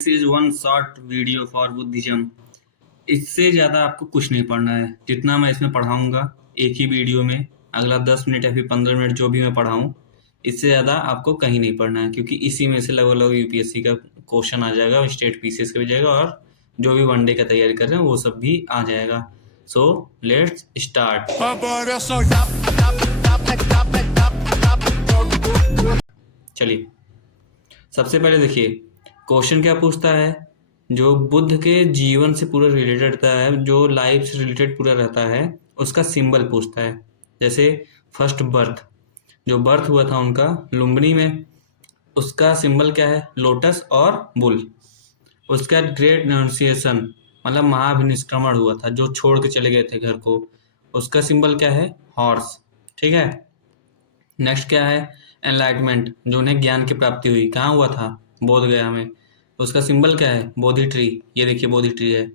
This is one short video for Buddhism. इससे ज़्यादा आपको कुछ नहीं पढ़ना है। जितना मैं इसमें पढ़ाऊँगा एक ही वीडियो में, अगला 10 मिनट या फिर 15 मिनट जो भी मैं पढ़ाऊँ, इससे ज़्यादा आपको कहीं नहीं पढ़ना है, क्योंकि इसी में से लगभग लगभग यूपीएससी का क्वेश्चन आ जाएगा और स्टेट पीसीएस का भी जाएगा और जो भी वनडे का तैयारी कर रहे हैं वो सब भी आ जाएगा। So let's start. चलिए, सबसे पहले देखिए क्वेश्चन क्या पूछता है। जो बुद्ध के जीवन से पूरा रिलेटेड रहता है, जो लाइफ से रिलेटेड पूरा रहता है, उसका सिंबल पूछता है। जैसे फर्स्ट बर्थ, जो बर्थ हुआ था उनका लुम्बिनी में, उसका सिंबल क्या है? लोटस और बुल। उसका ग्रेट रिनाउंसिएशन मतलब महाभिनिष्क्रमण हुआ था, जो छोड़ के चले गए थे घर को, उसका सिंबल क्या है? हॉर्स। ठीक है। नेक्स्ट क्या है? एनलाइटमेंट, जो उन्हें ज्ञान की प्राप्ति हुई, कहाँ हुआ था? बोध गया में। उसका सिंबल क्या है? बोधि ट्री। ये देखिए बोधि ट्री है।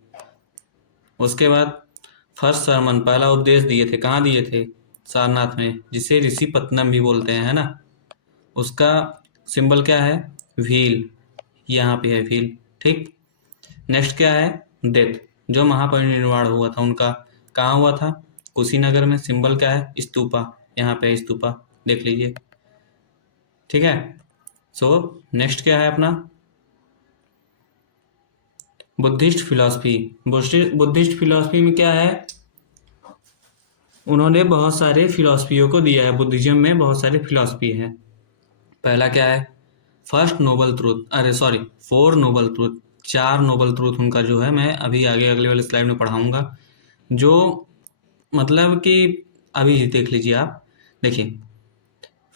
उसके बाद फर्स्ट सरमन, पहला उपदेश दिए थे, कहाँ दिए थे? सारनाथ में, जिसे ऋषि पत्तनम भी बोलते हैं, है ना। उसका सिंबल क्या है? व्हील। यहाँ पे है व्हील। ठीक। नेक्स्ट क्या है? डेथ, जो महापरिनिर्वाण हुआ था उनका, कहाँ हुआ था? कुशीनगर में। सिंबल क्या है? स्तूपा। यहाँ पे स्तूपा, देख लीजिए। ठीक है। सो नेक्स्ट क्या है अपना? Buddhist philosophy. बुद्धिस्ट फिलॉसफी में क्या है? उन्होंने बहुत सारे फिलॉसफियों को दिया है। बुद्धिज्म में बहुत सारे फिलॉसफी है। पहला क्या है? फर्स्ट नोबल ट्रूथ, अरे sorry, 4 noble truth. 4 noble truth उनका जो है, मैं अभी आगे अगले वाले स्लाइड में पढ़ाऊंगा। जो मतलब कि अभी देख लीजिए आप। देखिए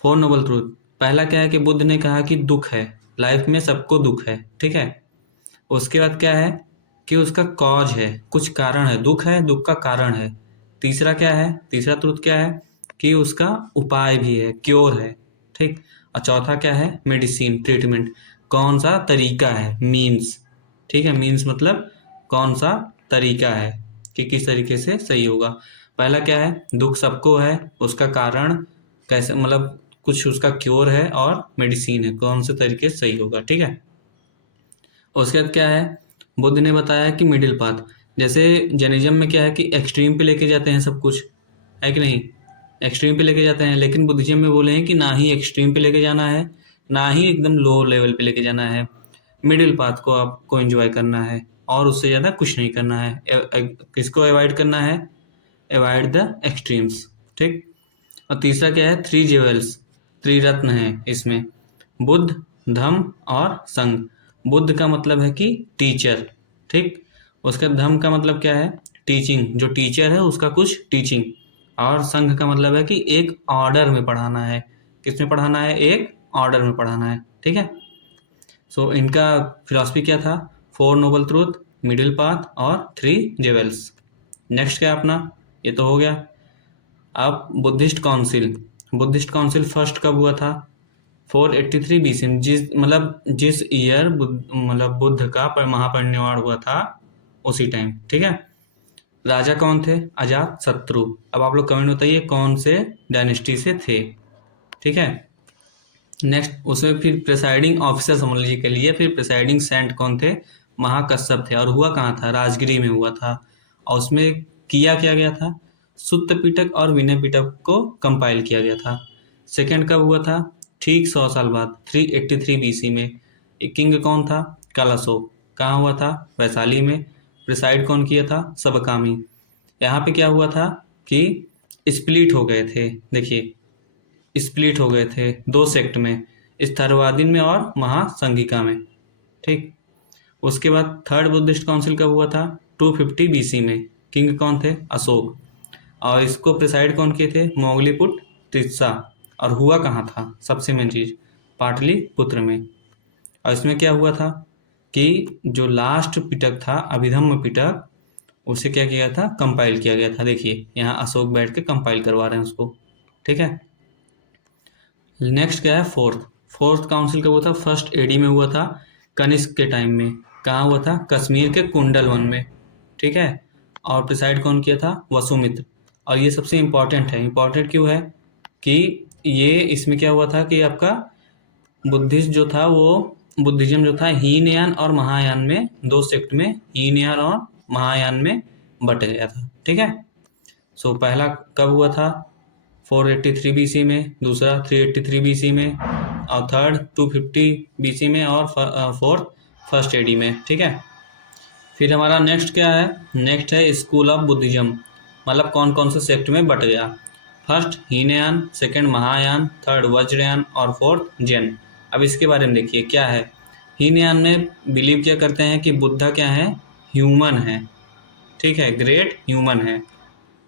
4 नोबल ट्रूथ। पहला क्या है कि बुद्ध ने कहा कि दुख है, लाइफ में सबको दुख है। ठीक है। उसके बाद क्या है कि उसका कॉज है, कुछ कारण है, दुख है, दुख का कारण है। तीसरा क्या है? तीसरा ट्रुथ क्या है कि उसका उपाय भी है, क्योर है। ठीक। और चौथा क्या है? मेडिसिन, ट्रीटमेंट, कौन सा तरीका है, मीन्स। ठीक है। मीन्स मतलब कौन सा तरीका है कि किस तरीके से सही होगा। पहला क्या है? दुख सबको है, उसका कारण कैसे, मतलब कुछ उसका क्योर है, और मेडिसिन है, कौन से तरीके से सही होगा। ठीक है। उसके बाद क्या है? बुद्ध ने बताया कि मिडिल पाथ। जैसे जैनिज्म में क्या है कि एक्सट्रीम पे लेके जाते हैं सब कुछ, है कि नहीं? एक्सट्रीम पे लेके जाते हैं, लेकिन बुद्धिज्म में बोले हैं कि ना ही एक्सट्रीम पे लेके जाना है, ना ही एकदम लो लेवल पे लेके जाना है। मिडिल पाथ को आपको एंजॉय करना है, और उससे ज़्यादा कुछ नहीं करना है। किसको अवॉइड करना है? Avoid the extremes. ठीक। और तीसरा क्या है? 3 जेवल्स, त्रिरत्न है इसमें, बुद्ध, धम्म और संघ। बुद्ध का मतलब है कि टीचर। ठीक। उसका धम्म का मतलब क्या है? टीचिंग, जो टीचर है उसका कुछ टीचिंग। और संघ का मतलब है कि एक ऑर्डर में पढ़ाना है। किस में पढ़ाना है? एक ऑर्डर में पढ़ाना है। ठीक है। सो इनका फिलॉसफी क्या था? 4 नोबल ट्रूथ, मिडिल पाथ और 3 जेवल्स। नेक्स्ट क्या अपना? ये तो हो गया। अब Buddhist council. Buddhist council first कब हुआ था? 483 बीसी में, जिस ईयर बुद्ध का महापरिनिर्वाण हुआ था, उसी टाइम। ठीक है। राजा कौन थे? अजात शत्रु। अब आप लोग कमेंट बताइए कौन से डायनेस्टी से थे। ठीक है। नेक्स्ट उसमें फिर प्रिसाइडिंग ऑफिसर समझ लीजिए के लिए, फिर प्रिसाइडिंग सेंट कौन थे? महाकश्यप थे। और हुआ कहाँ था? राजगिरी में हुआ था। और उसमें किया क्या गया था? सुत्त पिटक और विनय पिटक को कंपाइल किया गया था। सेकंड कब हुआ था? ठीक 100 साल बाद, 383 बीसी में। एक किंग कौन था? कालाशोक। कहाँ हुआ था? वैशाली में। प्रिसाइड कौन किया था? सबकामी। यहाँ पे क्या हुआ था कि स्प्लिट हो गए थे। देखिए स्प्लिट हो गए थे 2 सेक्ट में, स्थरवादीन में और महासंघिका में। ठीक। उसके बाद थर्ड बुद्धिस्ट काउंसिल कब हुआ था? 250 बीसी में। किंग कौन थे? अशोक। और इसको प्रिसाइड कौन किए थे? मोगलीपुट तिस्सा। और हुआ कहाँ था? सबसे मेन चीज, पाटलिपुत्र में। और इसमें क्या हुआ था कि जो लास्ट पिटक था, अभिधम्म पिटक, उसे क्या किया था? कंपाइल किया गया था। देखिए यहाँ अशोक बैठ के कंपाइल करवा रहे हैं उसको। ठीक है। नेक्स्ट क्या है? फोर्थ काउंसिल कब हुआ था? फर्स्ट एडी में हुआ था, कनिष्क के टाइम में। कहाँ हुआ था? कश्मीर के कुंडल वन में। ठीक है। और प्रिसाइड कौन किया था? वसुमित्र। और ये सबसे इम्पॉर्टेंट है। इम्पॉर्टेंट क्यों है कि ये इसमें क्या हुआ था कि आपका बुद्धिस्ट जो था वो बुद्धिज्म जो था हीनयान और महायान में, दो सेक्ट में, हीनयान और महायान में बट गया था। ठीक है। सो पहला कब हुआ था? 483 बीसी में, दूसरा 383 बीसी में, और थर्ड 250 बीसी में, और फोर्थ फर्स्ट एडी में। ठीक है। फिर हमारा नेक्स्ट क्या है? नेक्स्ट है स्कूल ऑफ बुद्धिज्म, मतलब कौन कौन से सेक्ट में बट गया। First Hinayana, second Mahayana, third Vajrayana और फोर्थ जैन। अब इसके बारे में देखिए क्या है। हीनयान में बिलीव क्या करते हैं कि बुद्धा क्या है? ह्यूमन है। ठीक है, ग्रेट ह्यूमन है।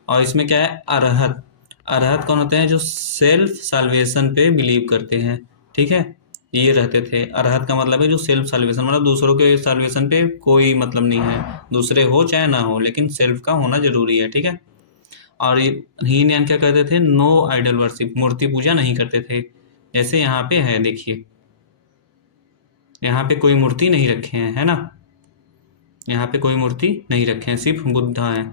और इसमें क्या है? अरहत। अरहत कौन होते हैं? जो सेल्फ साल्वेशन पे बिलीव करते हैं। ठीक है, ये रहते थे। अरहत का मतलब है जो सेल्फ साल्वेशन, मतलब दूसरों के साल्वेशन पे कोई मतलब नहीं है, दूसरे हो चाहे ना हो, लेकिन सेल्फ का होना जरूरी है। ठीक है। और हीनयान क्या करते थे? नो आइडल वर्शिप, मूर्ति पूजा नहीं करते थे। जैसे यहाँ पे है, देखिए यहाँ पे कोई मूर्ति नहीं रखे हैं, है ना, यहाँ पे कोई मूर्ति नहीं रखे हैं, सिर्फ बुद्धा है।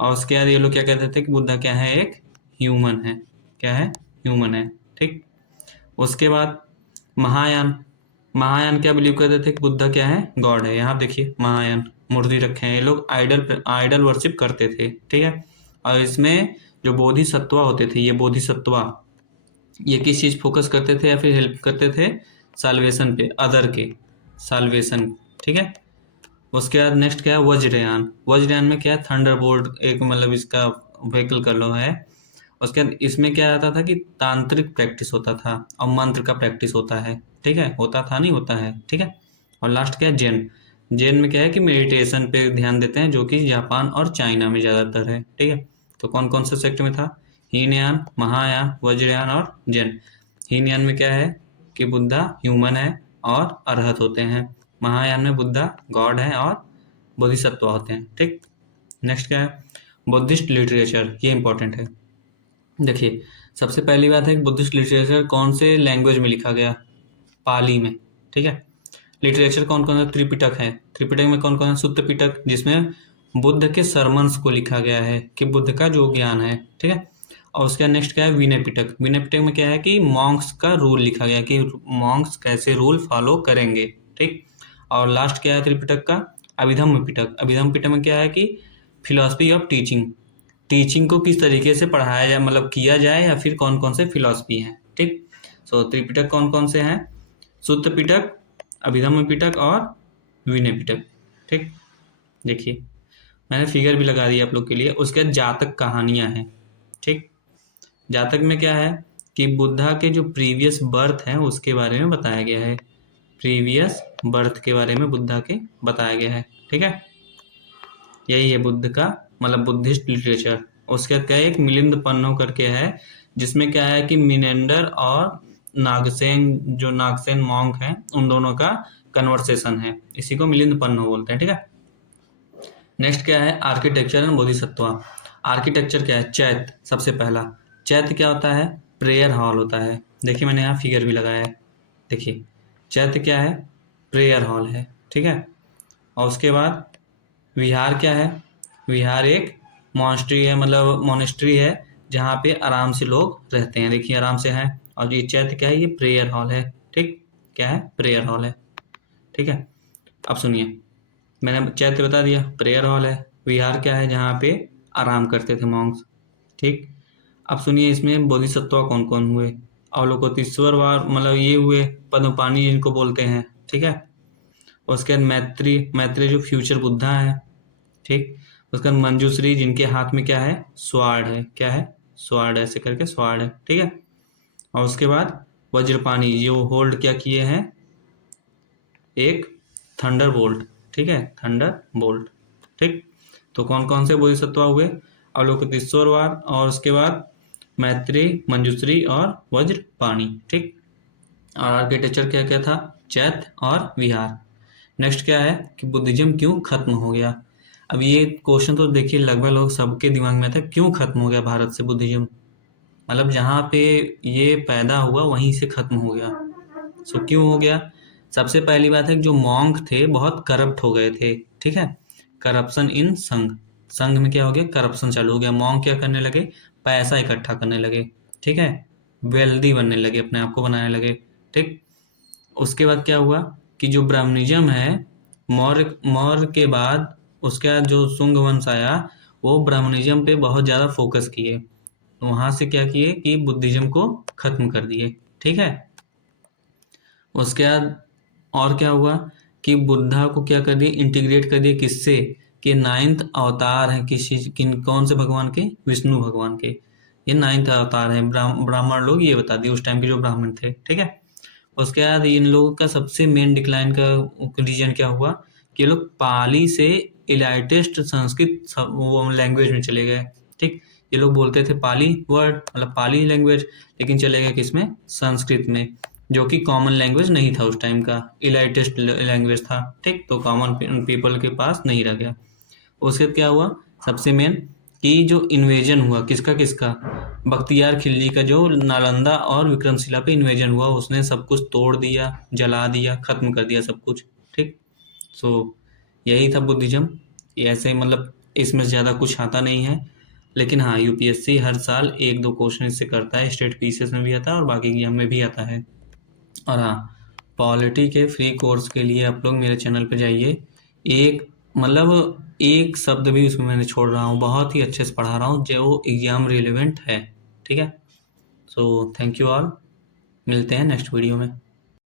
और उसके बाद ये लोग क्या कहते थे कि बुद्धा क्या है? एक ह्यूमन है। क्या है? ह्यूमन है। ठीक। उसके बाद महायान। महायान क्या बिलीव करते थे कि बुद्धा क्या है? गॉड है। यहाँ देखिए महायान मूर्ति रखे हैं, ये लोग आइडल वर्शिप करते थे। ठीक है। और इसमें जो बोधिसत्वा होते थे, ये बोधिसत्वा ये किस चीज फोकस करते थे या फिर हेल्प करते थे? साल्वेशन पे, अदर के साल्वेशन। ठीक है। उसके बाद नेक्स्ट क्या है? वज्रयान। वज्रयान में क्या है? थंडरबोल्ट, एक मतलब इसका व्हीकल कर लो है। उसके बाद इसमें क्या आता था कि तांत्रिक प्रैक्टिस होता था और मंत्र का प्रैक्टिस होता है। ठीक है, होता था नहीं, होता है। ठीक है। और लास्ट क्या है? जैन। जैन में क्या है कि मेडिटेशन पे ध्यान देते हैं, जो कि जापान और चाइना में ज़्यादातर है। ठीक है। तो कौन कौन से सेक्ट में था? हीनयान, महायान, वज्रयान और जैन। हीनयान में क्या है कि बुद्धा ह्यूमन है और अरहत होते हैं। महायान में बुद्धा गॉड है और बोधिसत्व होते हैं। ठीक। नेक्स्ट क्या है? बुद्धिस्ट लिटरेचर, ये इंपॉर्टेंट है। देखिए सबसे पहली बात है कि बुद्धिस्ट लिटरेचर कौन से लैंग्वेज में लिखा गया? पाली में। ठीक है। लिटरेचर कौन कौन सा? त्रिपिटक है। त्रिपिटक में कौन कौन है? सुत्त पिटक, जिसमें बुद्ध के सरमन्स को लिखा गया है कि बुद्ध का जो ज्ञान है। ठीक है। और उसका नेक्स्ट क्या है? विनय पिटक। विनय पिटक में क्या है कि मॉन्क्स का रूल लिखा गया है कि मॉन्क्स कैसे रूल फॉलो करेंगे। ठीक। और लास्ट क्या है त्रिपिटक का? अभिधम्म पिटक। अभिधम्म पिटक में क्या है कि फिलॉसफी ऑफ टीचिंग, टीचिंग को किस तरीके से पढ़ाया जाए, मतलब किया जाए, या फिर कौन कौन से फिलॉसफी हैं। ठीक। सो त्रिपिटक कौन कौन से हैं? सुत्त पिटक, अभिधम्म पिटक और विनय पिटक। ठीक। देखिए मैंने फिगर भी लगा दिया आप लोग के लिए। उसके बाद जातक कहानियां हैं। ठीक। जातक में क्या है कि बुद्धा के जो प्रीवियस बर्थ है उसके बारे में बताया गया है। प्रीवियस बर्थ के बारे में बुद्धा के बताया गया है। ठीक है। यही है बुद्ध का मतलब बुद्धिस्ट लिटरेचर। उसके बाद क्या है? एक मिलिंद पन्नो करके है, जिसमें क्या है कि मिनेंडर और नागसेन, जो नागसेन मॉन्क हैं, उन दोनों का कन्वर्सेशन है। इसी को मिलिंद पन्नो बोलते हैं। ठीक है। नेक्स्ट क्या है? Architecture and Bodhisattva. आर्किटेक्चर क्या है? चैत्य सबसे पहला। चैत्य क्या होता है? प्रेयर हॉल होता है। देखिए मैंने यहाँ फिगर भी लगाया है। देखिए चैत्य क्या है? प्रेयर हॉल है। ठीक है। और उसके बाद विहार क्या है? विहार एक मॉन्स्ट्री है, मतलब मोनेस्ट्री है, जहाँ पे आराम से लोग रहते हैं। देखिए आराम से है। और ये चैत्य क्या है? ये प्रेयर हॉल है। ठीक। क्या है? प्रेयर हॉल है। ठीक है। अब सुनिए, मैंने चैत्य बता दिया, प्रेयर हॉल है। विहार क्या है? जहाँ पे आराम करते थे मॉन्क्स। ठीक। अब सुनिए इसमें बोधिसत्व कौन कौन हुए? अवलोकितेश्वर वार, मतलब ये हुए पद्मपाणि जिनको बोलते हैं। ठीक है। उसके बाद मैत्री, मैत्री जो फ्यूचर बुद्धा है। ठीक। उसके बाद मंजूश्री, जिनके हाथ में क्या है? स्वार्ड है। क्या है? स्वार्ड, ऐसे करके स्वार्ड है। ठीक है। और उसके बाद वज्रपाणि, जो होल्ड क्या किए हैं? एक थंडर बोल्ट। ठीक है, थंडर बोल्ट। ठीक। तो कौन कौन से बोधिसत्व हुए? अवलोकितेश्वर, और उसके बाद मैत्री, मंजूश्री और वज्रपाणि। ठीक। और आर्किटेक्चर क्या क्या था? चैत्य और विहार। नेक्स्ट क्या है कि बुद्धिज्म क्यों खत्म हो गया? अब ये क्वेश्चन तो देखिए लगभग लोग सबके दिमाग में था, क्यों खत्म हो गया भारत से बुद्धिज्म? मतलब जहाँ पे ये पैदा हुआ वहीं से खत्म हो गया। सो क्यों हो गया? सबसे पहली बात है कि जो मॉन्क थे बहुत करप्ट हो गए थे। ठीक है। करप्शन इन संघ, संघ में क्या हो गया? करप्शन चालू हो गया। मॉन्क क्या करने लगे? पैसा इकट्ठा करने लगे। ठीक है। वेल्दी बनने लगे, अपने आप को बनाने लगे। ठीक। उसके बाद क्या हुआ कि जो ब्राह्मणिज्म है, मौर्य के बाद उसके बाद जो शुंग वंश आया, वो ब्राह्मणिज्म पे बहुत ज़्यादा फोकस किए। तो वहाँ से क्या किए कि बुद्धिज्म को खत्म कर दिए। ठीक है। उसके बाद और क्या हुआ कि बुद्धा को क्या कर दिए, इंटीग्रेट कर दिए किससे, कि नाइन्थ अवतार है कौन से भगवान के, विष्णु भगवान के। ये नाइन्थ अवतार है। ब्राह्मण लोग ये बता दिए उस टाइम के जो ब्राह्मण थे। ठीक है। उसके बाद इन लोगों का सबसे मेन डिक्लाइन का रीजन क्या हुआ कि ये लोग पाली से इलाइटेस्ट संस्कृत वो लैंग्वेज में चले गए। ठीक। ये लोग बोलते थे पाली वर्ड, मतलब पाली लैंग्वेज, लेकिन चले गए किसमें, संस्कृत में, जो कि कॉमन लैंग्वेज नहीं था उस टाइम का, इलाइटेस्ट लैंग्वेज था। ठीक। तो कॉमन पीपल के पास नहीं रह गया। उसके बाद क्या हुआ, सबसे मेन कि जो इन्वेजन हुआ किसका किसका, बख्तियार खिलजी का, जो नालंदा और विक्रमशिला पे इन्वेजन हुआ, उसने सब कुछ तोड़ दिया, जला दिया, खत्म कर दिया सब कुछ। ठीक। सो यही था बुद्धिज्म। ऐसे मतलब इसमें ज़्यादा कुछ आता नहीं है, लेकिन हाँ यूपीएससी हर साल एक दो क्वेश्चन इससे करता है, स्टेट पीसीएस में भी आता है और बाकी एग्जाम में भी आता है। और हाँ, पॉलिटी के फ्री कोर्स के लिए आप लोग मेरे चैनल पे जाइए। एक मतलब एक शब्द भी उसमें मैंने छोड़ रहा हूँ, बहुत ही अच्छे से पढ़ा रहा हूँ जो एग्ज़ाम रिलेवेंट है। ठीक है। सो थैंक यू ऑल, मिलते हैं नेक्स्ट वीडियो में।